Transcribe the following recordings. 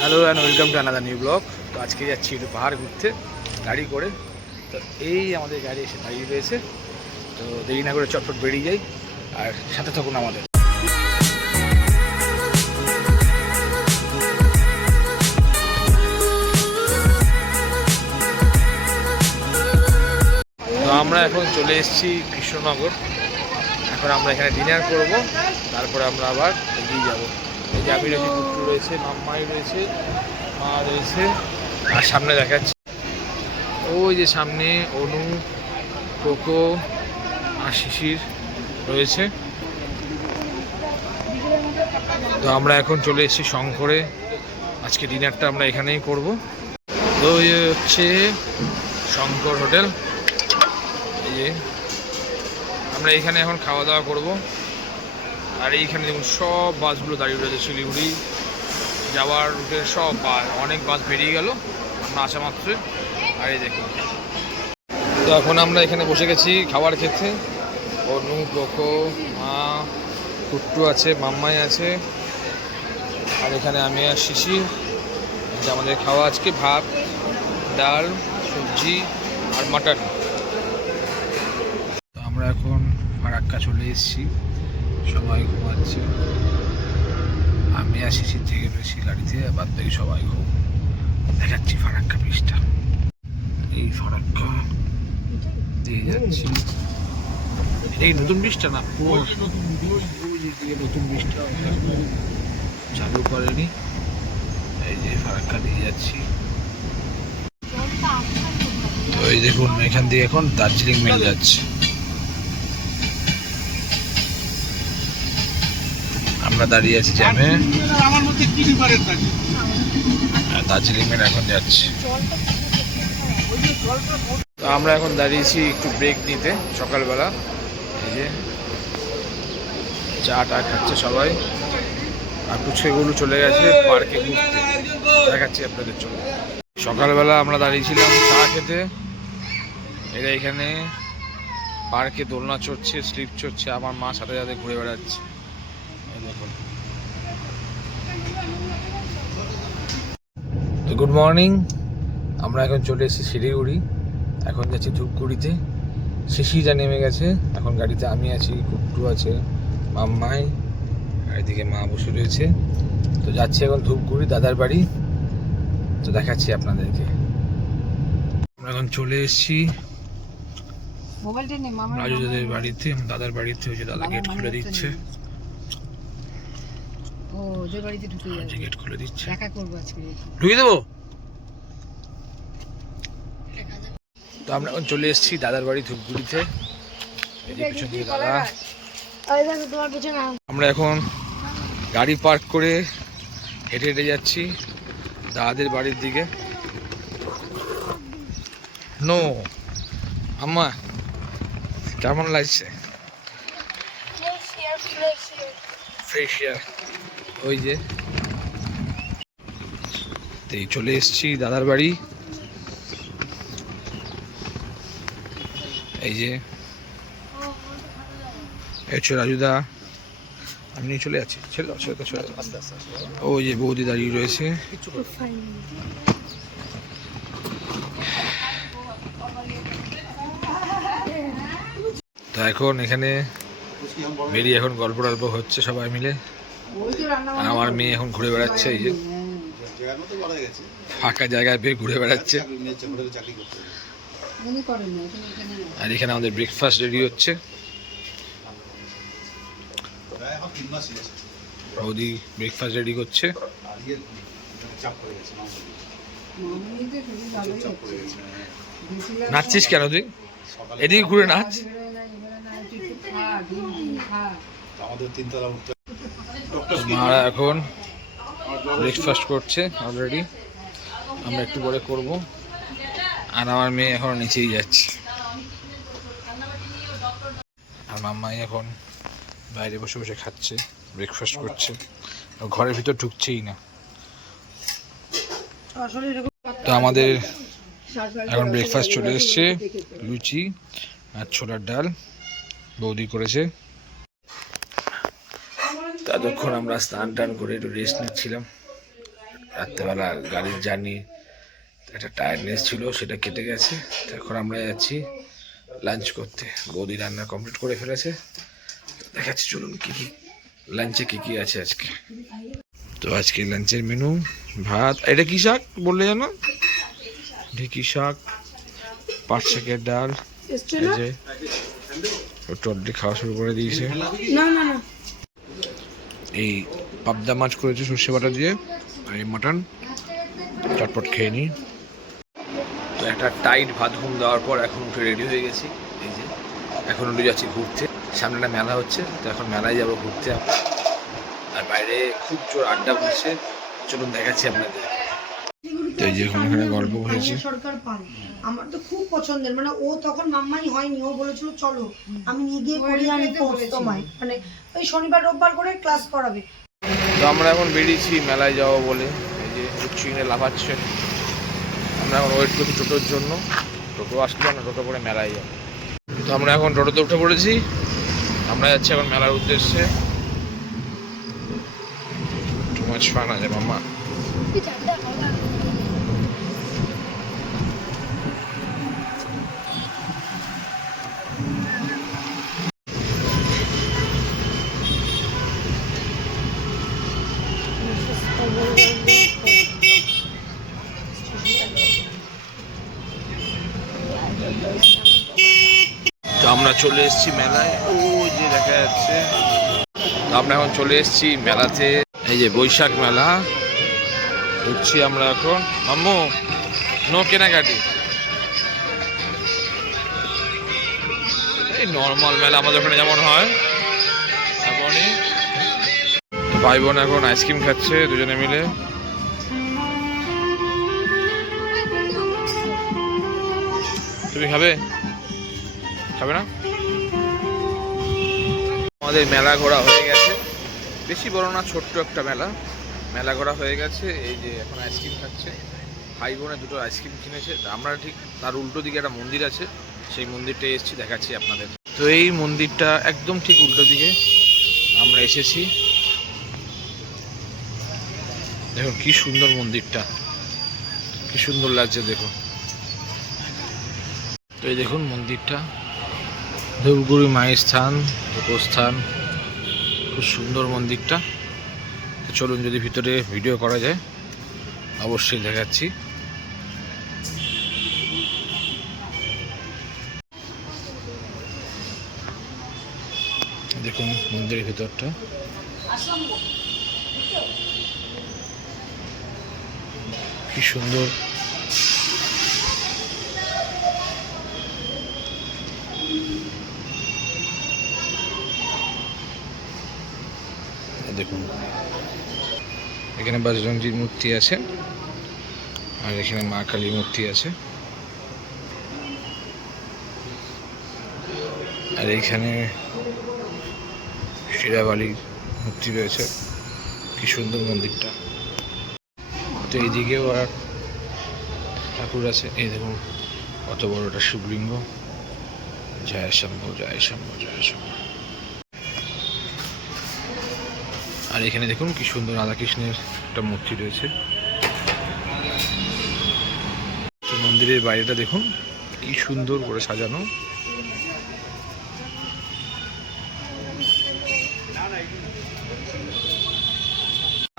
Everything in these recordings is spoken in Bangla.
Hello and welcome to another new blog. তো আজকে যাচ্ছি একটু পাহাড় ঘুরতে গাড়ি করে। তো এই আমাদের গাড়ি এসে দাঁড়িয়ে রয়েছে। তো দেরি না করে চটপট বেরিয়ে যাই, আর সাথে থাকুন আমাদের। তো আমরা এখন চলে এসেছি কৃষ্ণনগর। এখন আমরা এখানে ডিনার করব, তারপরে আমরা আবার এগিয়ে যাব। এই যে আমি রয়েছি, কুট্টু রয়েছে, মাম্মাই রয়েছে, মা রয়েছে, আর সামনে দেখাচ্ছি ওই যে সামনে অনু, কোকো আর শিশির রয়েছে। তো আমরা এখন চলে এসেছি শঙ্করে। আজকে ডিনারটা আমরা এখানেই করব। তো এই হচ্ছে শঙ্কর হোটেল। এই যে আমরা এখানে এখন খাওয়া দাওয়া করব। আর এইখানে দেখুন সব বাসগুলো দাঁড়িয়ে রয়েছে, শিলিগুড়ি যাওয়ার রুটের সব বাস, অনেক বাস বেরিয়ে গেল আমরা আসা মাত্র। আর এই দেখুন, তো এখন আমরা এখানে বসে গেছি খাবার খেতে। অনু, কোকো, মা, কুট্টু আছে, মাম্মাই আছে, আর এখানে আমি আর শিশির। যে আমাদের খাওয়া আজকে ভাত, ডাল, সবজি আর মাটন। তো আমরা এখন ফারাক্কা চলে এসেছি, সবাই ঘুমাচ্ছে। আমি আর শিশির থেকে বেশি গাড়িতে, বাদ বাকি সবাই ঘুম। দেখাচ্ছি ফারাক্কা ব্রিজটা। এই ফারাক্কা দিয়ে যাচ্ছি। এই নতুন ব্রিজটা না, নতুন ব্রিজটা চালু করেনি। এই যে ফারাক্কা দিয়ে যাচ্ছি। তো এই দেখুন, এখান দিয়ে এখন দার্জিলিং মেল যাচ্ছে। আমরা দাঁড়িয়ে আছি জ্যামে, দার্জিলিং মেল এখন যাচ্ছে। তো আমরা এখন দাঁড়িয়েছি একটু ব্রেক নিতে সকালবেলা। এই যে চা টা খাচ্ছে সবাই, আর পুচকেগুলো চলে গেছে পার্কে ঘুরতে। দেখাচ্ছি আপনাদের চলে। সকালবেলা আমরা দাঁড়িয়েছিলাম চা খেতে। এরা এখানে পার্কে দোলনা চড়ছে, স্লিপ চড়ছে, আমার মা সাথে সাথে ঘুরে বেড়াচ্ছে। দেখুন। তো গুড মর্নিং, আমরা এখন চলে এসেছি শিলিগুড়ি। এখন যাচ্ছি ধূপগুড়িতে। শিশিরা নেমে গেছে এখন গাড়িতে, আমি আছি, কুট্টু আছে, মাম্মাই, আর এদিকে মা বসে রয়েছে। তো যাচ্ছি এখন ধূপগুড়ি দাদার বাড়ি। তো দেখাচ্ছি আপনাদেরকে। আমরা এখন চলে এসেছি রাজু দাদের বাড়িতে, দাদার বাড়িতে। ওই যে দাদা গেট খুলে দিচ্ছে। ও ওদের বাড়িতে ঢুকে যাবে, গেট খুলে দিচ্ছে, দেখা করব আজকে। ঢুকে দেবো। তো আমরা এখন চলে এসেছি দাদার বাড়ি ধূপগুড়িতে। এই যে পিছন দিকে দাদা। আমরা এখন গাড়ি পার্ক করে হেঁটে হেঁটে যাচ্ছি দাদাদের বাড়ির দিকে। নো আম্মা, কেমন লাগছে? Fresh air. ওই যে চলে এসেছি দাদার বাড়ি। এই যে হচ্ছে রাজুদা, আমি নিয়ে চলে যাচ্ছি। ছেড়ে দাও, ছেড়ে দাও, ছেড়ে দাও। ওই যে বৌদি দাঁড়িয়ে রয়েছে। তো এখন এখানে বেরিয়ে এখন গল্প টল্প হচ্ছে সবাই মিলে। আর আমার মেয়ে এখন ঘুরে বেড়াচ্ছে। এই যে ফাঁকা জায়গায় পেয়ে ঘুরে বেড়াচ্ছে। আর এখানে আমাদের ব্রেকফাস্ট রেডি হচ্ছে। বৌদি ব্রেকফাস্ট রেডি করছে। নাচছিস কেন তুই? এদিকে ঘুরে নাচ। মারা এখন ব্রেকফাস্ট করছে অলরেডি, আমরা একটু পরে করব। আর আমার মেয়ে এখন নিচেই যাচ্ছে, আর মাম্মাই এখন বাইরে বসে বসে খাচ্ছে, ব্রেকফাস্ট করছে, ঘরের ভিতর ঢুকছেই না। তো আমাদের এখন ব্রেকফাস্ট চলে এসছে, লুচি আর ছোলার ডাল বৌদি করেছে। ততক্ষণ আমরা স্নান টান করে একটু রেস্ট নিচ্ছিলাম। রাত্রেবেলা গাড়ির জার্নি একটা টায়ার্ডনেস ছিল, সেটা কেটে গেছে। তো এখন আমরা যাচ্ছি লাঞ্চ করতে। বৌদি রান্না কমপ্লিট করে ফেলেছে, দেখাচ্ছি চলুন কী কী লাঞ্চে কী কী আছে আজকে। তো আজকে লাঞ্চের মেনু ভাত, এটা কি শাক বললে জানো? ঢেঁকি শাক, পাট শাকের ডাল, এই যে টডলি খাওয়া শুরু করে দিয়েছে। এই পাবদা মাছ করেছে সর্ষে বাটা দিয়ে, আর এই মাটন। চটপট খেয়ে নিই। তো একটা টাইট ভাত ঘুম দেওয়ার পর এখন উঠে রেডি হয়ে গেছি। এই যে এখন উঠে যাচ্ছি ঘুরতে, সামনে একটা মেলা হচ্ছে, তো এখন মেলায় যাবো ঘুরতে। আর বাইরে খুব জোর আড্ডা বসছে, চলুন দেখাচ্ছি আপনাদের। তো এই যে এখানে গল্প হয়েছে। সরকার পান আমার তো খুব পছন্দের, মানে ও তখন মাম্মাই হয়নি, ও বলেছিল চলো আমি নিয়ে গিয়ে করিয়ে আনি তোমায়, মানে ওই শনিবার রোববার করে ক্লাস করাবে। তো আমরা এখন বেরিয়েছি মেলায় যাবো বলে। এই যে চিংড়ে লাফাচ্ছে, আমরা এখন ওয়েট করছি টোটোর জন্য। টোটো আসলে না, টোটো করে মেলায় যাবো। তো আমরা এখন টোটোতে উঠে পড়েছি, আমরা যাচ্ছি এখন মেলার উদ্দেশ্যে। টু মাচ ফান আছে মাম্মা। তো আমরা চলে এসেছি মেলায়, ওই যে দেখা যাচ্ছে। তো আমরা এখন চলে এসেছি মেলাতে, এই যে বৈশাখ মেলা ঢুকছি আমরা এখন। মাম্মু নো কেনাকাটি, এই নর্মাল মেলা আমাদের ওখানে যেমন হয় তেমনই। ভাই বোন এখন আইসক্রিম খাচ্ছে দুজনে মিলে। তুমি খাবে? খাবে না? আমাদের মেলা ঘোরা হয়ে গেছে, বেশি বড় না, ছোট্ট একটা মেলা। মেলা ঘোরা হয়ে গেছে, এই যে এখন আইসক্রিম খাচ্ছে। ভাই বোনে দুটো আইসক্রিম কিনেছে। আমরা ঠিক তার উল্টো দিকে একটা মন্দির আছে, সেই মন্দিরটা এসেছি, দেখাচ্ছি আপনাদের। তো এই মন্দিরটা একদম ঠিক উল্টো দিকে আমরা এসেছি। দেখুন কি সুন্দর মন্দিরটা, কি সুন্দর লাগছে দেখুন। তো এই দেখুন মন্দিরটা, ধূপগুড়ি মায়ের স্থান, উপস্থান, খুব সুন্দর মন্দিরটা। তো চলুন যদি ভিতরে ভিডিও করা যায় অবশ্যই দেখাচ্ছি। দেখুন মন্দিরের ভিতরটা, কি সুন্দর। দেখুন এখানে বজরঙ্গীর মূর্তি আছে, আর এখানে মা কালীর মূর্তি আছে, আর এখানে শিরাবালির মূর্তি রয়েছে। কি সুন্দর মন্দিরটা। তো এইদিকেও আর ঠাকুর আছে, এই দেখুন কত বড় একটা শিবলিঙ্গ। জয় শম্ভু জয় শম্ভু জয় শম্ভু। আর এখানে দেখুন কি সুন্দর রাধাকৃষ্ণের একটা মূর্তি রয়েছে। তো মন্দিরের বাইরেটা দেখুন কি সুন্দর করে সাজানো।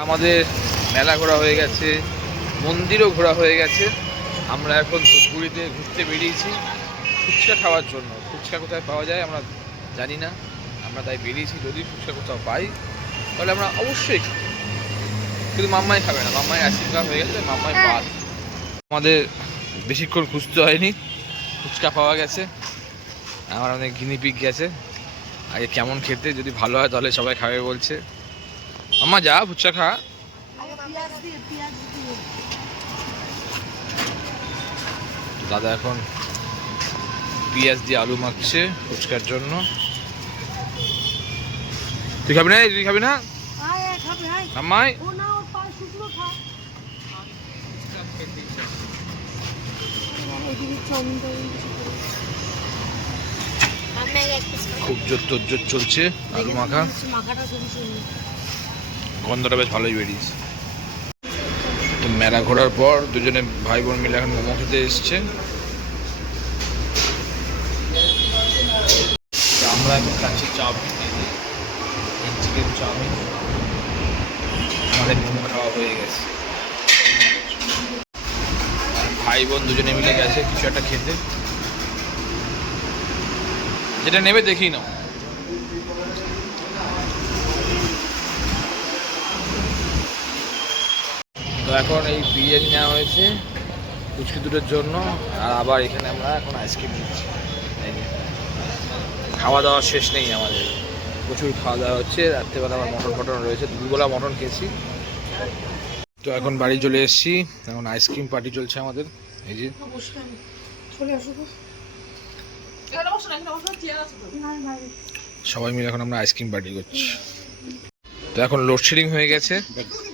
আমাদের মেলা ঘোরা হয়ে গেছে, মন্দিরও ঘোরা হয়ে গেছে। আমরা এখন ধূপগুড়িতে ঘুরতে বেরিয়েছি ফুচকা খাওয়ার জন্য। ফুচকা কোথায় পাওয়া যায় আমরা জানি না, আমরা তাই বেরিয়েছি। যদি ফুচকা কোথাও পাই তাহলে আমরা অবশ্যই খাবো, কিন্তু মাম্মাই খাবে না, মাম্মাই আইসক্রিম খাওয়া হয়ে গেছে, মাম্মাই বাদ। আমাদের বেশিক্ষণ খুঁজতে হয়নি, ফুচকা পাওয়া গেছে। আমার অনেক গিনিপিগ গেছে, আগে কেমন খেতে, যদি ভালো হয় তাহলে সবাই খাবে বলছে। মাম্মা যা ফুচকা খা। দাদা এখন পেঁয়াজ দিয়ে আলু মাখছে ফুচকার জন্য। তুই খাবি না? তুই খাবি না? মাম্মাই খুব জোর তোর চলছে আলু মাখা, গন্ধটা বেশ ভালোই বেরিয়েছে। মেলা ঘোরার পর দুজনে ভাই বোন মিলে এখন মোমো খেতে এসছে। আমরা এখন খাচ্ছি চাউমিন, চিকেন চাউমিন। আমাদের মোমো খাওয়া হয়ে গেছে। ভাই বোন দুজনে মিলে গেছে কিছু একটা খেতে, যেটা নেবে দেখি না। তো এখন এই বিরিয়ানি নেওয়া হয়েছে কুচকি দুটোর জন্য, আর আবার এখানে আমরা এখন আইসক্রিম নিচ্ছি। খাওয়া দাওয়ার শেষ নেই আমাদের, প্রচুর খাওয়া দাওয়া হচ্ছে। রাত্রেবেলা আবার মটন রয়েছে, দুবেলা মটন খেয়েছি। তো এখন বাড়ি চলে এসেছি, এখন আইসক্রিম পার্টি চলছে আমাদের। এই যে সবাই মিলে এখন আমরা আইসক্রিম পার্টি করছি। তো এখন লোডশেডিং হয়ে গেছে,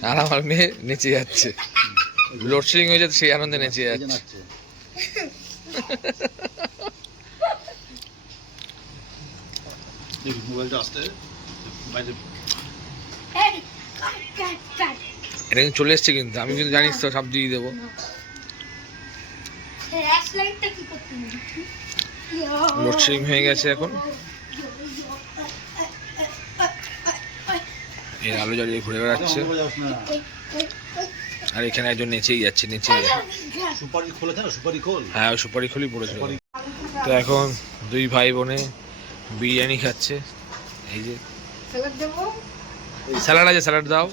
আর আমার মেয়ে নেচে যাচ্ছে। লোডশেডিং হয়ে যাচ্ছে, সেই আনন্দে নেচে যাচ্ছে। এটা কিন্তু চলে এসছে, কিন্তু আমি কিন্তু জানিস তো সব দিয়ে দেবো। লোডশেডিং হয়ে গেছে এখন, এই আলো জ্বালিয়ে ঘুরে বেড়াচ্ছে, আর এখানে একজন নেচেই যাচ্ছে। হ্যাঁ, সুপারি খোলই পড়েছে। তো এখন দুই ভাই বোনে বিরিয়ানি খাচ্ছে। এই যে স্যালাড আছে, স্যালাড দাও।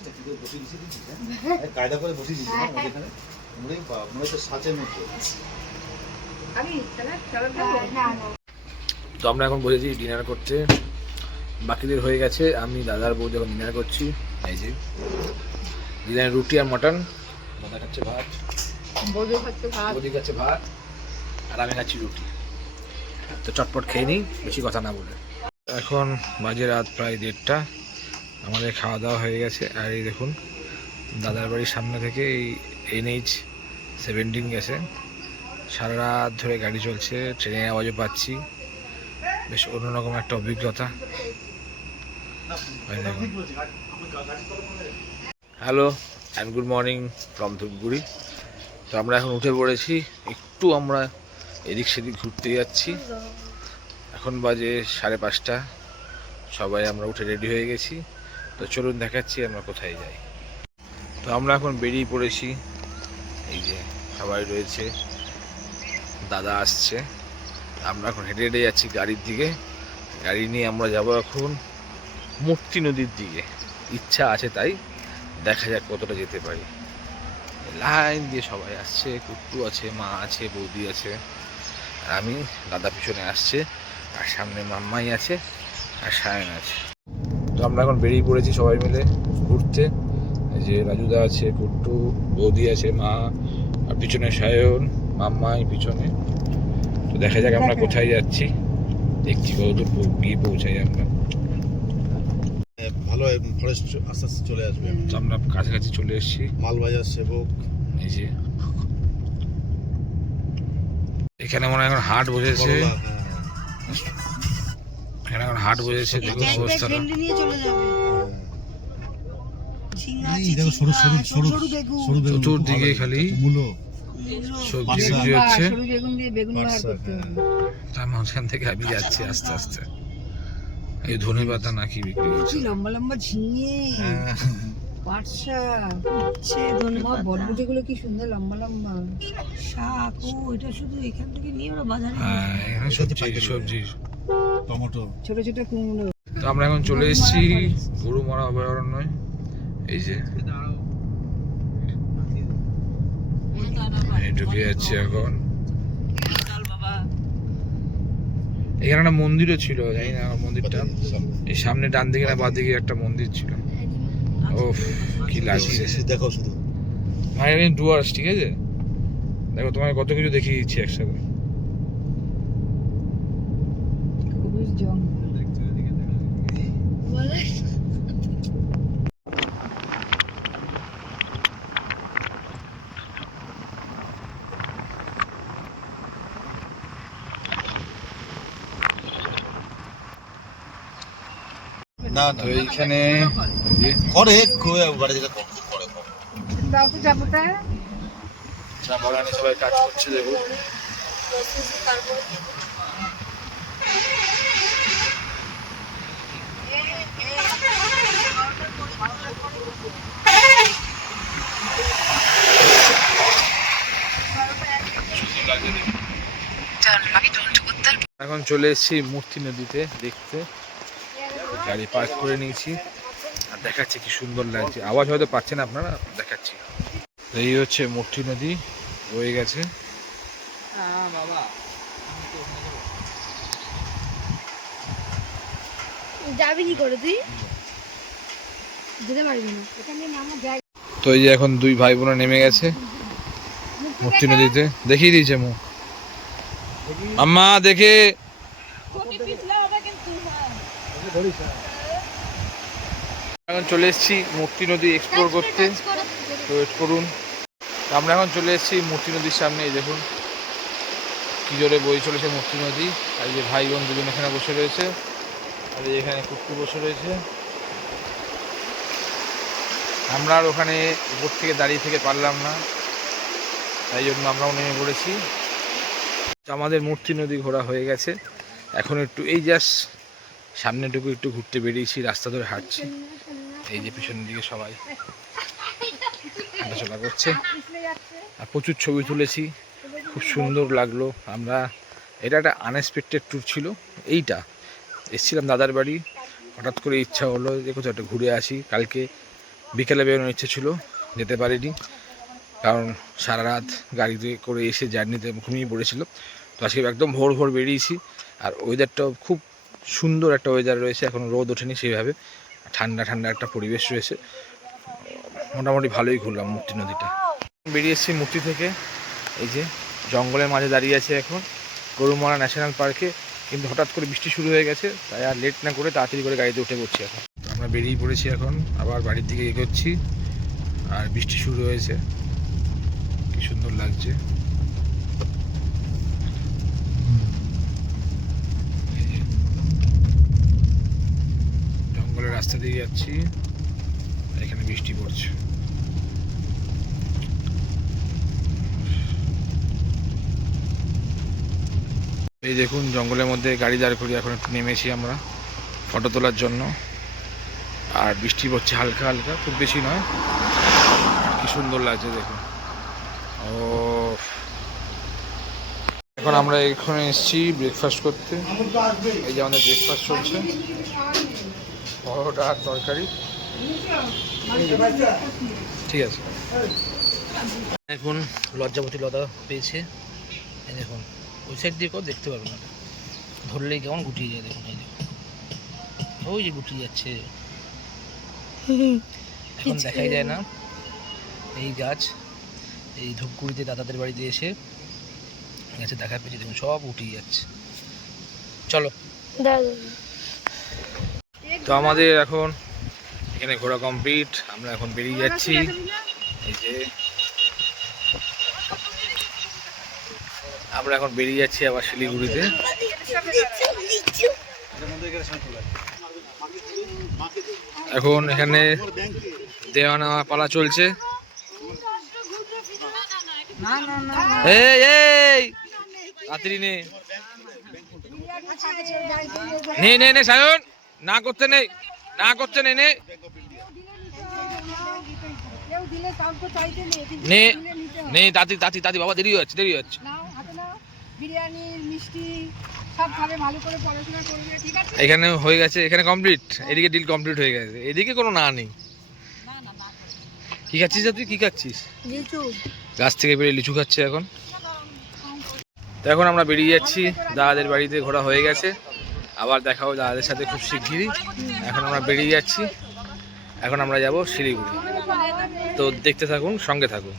তো আমরা এখন বসেছি ডিনার করতে, বাকিদের হয়ে গেছে। আমি দাদার বউ যখন ডিনার করছি। এই যে ডিনারে রুটি আর মটন, দাদা খাচ্ছে ভাত, বৌদি খাচ্ছে ভাত, আর আমি খাচ্ছি রুটি। তো চটপট খেয়ে নিই, বেশি কথা না বলে। এখন বাজে রাত প্রায় 1:30, আমাদের খাওয়া দাওয়া হয়ে গেছে। আর এই দেখুন দাদার বাড়ির সামনে থেকে এই NH-17 গেছে, সারা রাত ধরে গাড়ি চলছে, ট্রেনের আওয়াজও পাচ্ছি, বেশ অন্যরকম একটা অভিজ্ঞতা। Hello and good morning from Dhupguri. তো আমরা এখন উঠে পড়েছি, একটু আমরা এদিক সেদিক ঘুরতে যাচ্ছি। এখন বাজে 5:30, সবাই আমরা উঠে রেডি হয়ে গেছি। তো চলুন দেখাচ্ছি আমরা কোথায় যাই। তো আমরা এখন বেরিয়ে পড়েছি, এই যে সবাই রয়েছে, দাদা আসছে। আমরা এখন হেঁটে হেঁটে যাচ্ছি গাড়ির দিকে। গাড়ি নিয়ে আমরা যাব এখন মূর্তি নদীর দিকে। ইচ্ছা আছে, তাই দেখা যাক কতটা যেতে পারি। লাইন দিয়ে সবাই আসছে, কুট্টু আছে, মা আছে, বৌদি আছে, আর আমি, দাদা পিছনে আসছে, আর সামনে মাম্মাই আছে, আর সায়ন আছে। তো আমরা এখন বেরিয়ে পড়েছি সবাই মিলে ঘুরতে। এই যে রাজুদা আছে, কুট্টু, বৌদি আছে, মা, আর পিছনে সায়ন, মাম্মাই পিছনে। তো দেখা যাক আমরা কোথায় যাচ্ছি, দেখছি কতদূর গিয়ে পৌঁছাই আমরা। ভালো ফরেস্ট আস্তে আস্তে চলে আসবে। তো আমরা কাছাকাছি চলে এসেছি, মালবাজার, সেবক। এই যে এখানে মনে হয় এখন হাট বসেছে, এখানে এখন হাট বসেছে। দেখুন অবস্থাটা, চতুর্দিকে খালি সবজি বিক্রি হচ্ছে, তার মাঝখান থেকে আমি যাচ্ছি আস্তে আস্তে। এই ধনে পাতা নাকি বিক্রি হচ্ছে, লম্বা লম্বা ঝিঙে, পাট শাক, উচ্ছে, বরবটিগুলো কি সুন্দর লম্বা লম্বা শাক। ও এটা শুধু এখান থেকে নিয়ে ওরা বাজারে। হ্যাঁ, এখানে সবজি, টমেটো, ছোট ছোট কুমড়ো। তো আমরা এখন চলে এসেছি গরুমারা অভয়ারণ্যে। এই যে ঢুকে যাচ্ছি এখন। এখানে একটা মন্দিরও ছিল, জানি না মন্দিরটা, এই সামনে ডান দিকে না বাঁ দিকে একটা মন্দির ছিল। ওফ কি লাগছে দেখো শুধু। ভাই আমি ডুয়ার্স, ঠিক আছে, দেখো তোমাকে কত কিছু দেখিয়ে দিচ্ছি একসাথে। সবুজ জঙ্গল। না তো এইখানে করে গাড়ি যেটা করে দাও তো যাবোটা। চা বাগানে সবাই কাজ করছে দেখুন। তারপরে এখন চলে এসেছি মূর্তি নদীতে দেখতে, গাড়ি পার্ক করে নিয়েছি আর দেখাচ্ছি কি সুন্দর লাগছে। আওয়াজ হয়তো পাচ্ছেন আপনারা, দেখাচ্ছি। এই হচ্ছে মূর্তি নদী রয়ে গেছে। যাবি কি করে তুই? যেতে পারবি না, এখানে নামা যায়। তো এই যে এখন দুই ভাই বোনা নেমে গেছে মূর্তি নদীতে, দেখিয়ে দিয়েছে মুখ। আম্মা দেখে এখন চলে এসেছি মূর্তি নদী এক্সপ্লোর করতে, তো ওয়েট করুন। আমরা এখন চলে এসেছি মূর্তি নদীর সামনে। এই দেখুন কি জোরে বয়ে চলেছে মূর্তি নদী। আর এই যে ভাই বোন দুজন এখানে বসে রয়েছে, আর এই এখানে কুকুর বসে রয়েছে। আমরা আর ওখানে উপর থেকে দাঁড়িয়ে থেকে পারলাম না, তাই জন্য আমরাও নেমে পড়েছি। আমাদের মূর্তি নদী ঘোরা হয়ে গেছে। এখন একটু এই জাস্ট সামনেটুকু একটু ঘুরতে বেরিয়েছি, রাস্তা ধরে হাঁটছি। এই যে পিছনের দিকে সবাই হাঁটাচলা করছে, আর প্রচুর ছবি তুলেছি, খুব সুন্দর লাগলো। আমরা এটা একটা আনএক্সপেক্টেড ট্যুর ছিল। এইটা এসেছিলাম দাদার বাড়ি, হঠাৎ করে ইচ্ছা হলো যে কোথাও একটা ঘুরে আসি। কালকে বিকেলে বেরোনোর ইচ্ছে ছিল, যেতে পারিনি কারণ সারা রাত গাড়িতে করে এসে জার্নিতে ঘুমিয়ে পড়েছিল। তো আজকে একদম ভোর ভোর বেরিয়েছি, আর ওয়েদারটাও খুব সুন্দর একটা ওয়েদার রয়েছে। এখন রোদ ওঠেনি সেইভাবে, ঠান্ডা ঠান্ডা একটা পরিবেশ রয়েছে। মোটামুটি ভালোই ঘুরলাম মূর্তি নদীটা। বেরিয়ে এসেছি মূর্তি থেকে, এই যে জঙ্গলের মাঝে দাঁড়িয়ে আছে এখন গরুমারা ন্যাশনাল পার্কে, কিন্তু হঠাৎ করে বৃষ্টি শুরু হয়ে গেছে, তাই আর লেট না করে তাড়াতাড়ি করে গাড়িতে উঠে পড়ছি। এখন আমরা বেরিয়ে পড়েছি, এখন আবার বাড়ির দিকে এগোচ্ছি, আর বৃষ্টি শুরু হয়েছে, কি সুন্দর লাগছে। জঙ্গলের রাস্তা দিয়ে যাচ্ছি, এখানে বৃষ্টি পড়ছে। এই দেখুন জঙ্গলের মধ্যে গাড়ি দাঁড় করিয়ে এখন একটু নেমেছি আমরা ফটো তোলার জন্য, আর বৃষ্টি পড়ছে হালকা হালকা, খুব বেশি নয়। কি সুন্দর লাগছে দেখুন। ও এখন আমরা এখানে এসেছি ব্রেকফাস্ট করতে। এই যে আমাদের ব্রেকফাস্ট চলছে, পরোটা আর তরকারি। ঠিক আছে। এখন লজ্জাপতি লতা পেয়েছে, এই দেখুন ওই সাইড দিয়ে কেউ দেখতে পারবে না, ধরলেই কেমন গুটিয়ে যায়। দেখুন এই দেখুন, ওই যে গুটিয়ে যাচ্ছে, এখন দেখাই যায় না। এই গাছ, এই ধূপগুড়িতে দাদাদের বাড়িতে এসে গাছে দেখা পেয়েছে, দেখুন সব উঠিয়ে যাচ্ছে। চলো। তো আমাদের এখন এখানে ঘোরা কমপ্লিট, আমরা এখন বেরিয়ে যাচ্ছি। এই যে আমরা এখন বেরিয়ে যাচ্ছি আবার শিলিগুড়িতে। এখন এখানে দেওয়া নেওয়া পালা চলছে। এই তাড়াতাড়ি নে নে নে নে সায়ন, না করতে নেই, না করতে নেই, নে নে নে তাতি তাতি তাতি, বাবা দেরি হচ্ছে, দেরি হচ্ছে। বিরিয়ানি মিষ্টি সব খাবে, ভালো করে পড়াশোনা করবে, ঠিক আছে? এখানে হয়ে গেছে, এখানে কমপ্লিট, এদিকে ডিল কমপ্লিট হয়ে গেছে, এদিকে কোনো না নেই। কি খাচ্ছিস তুই, কি খাচ্ছিস? লিচু। গাছ থেকে বেরিয়ে লিচু খাচ্ছে এখন। তো এখন আমরা বেরিয়ে যাচ্ছি, দাদাদের বাড়িতে ঘোরা হয়ে গেছে, আবার দেখা হবে দাদাদের সাথে খুব শিগগিরই। এখন আমরা বেরিয়ে যাচ্ছি, এখন আমরা যাব শিলিগুড়ি। তো দেখতে থাকুন, সঙ্গে থাকুন।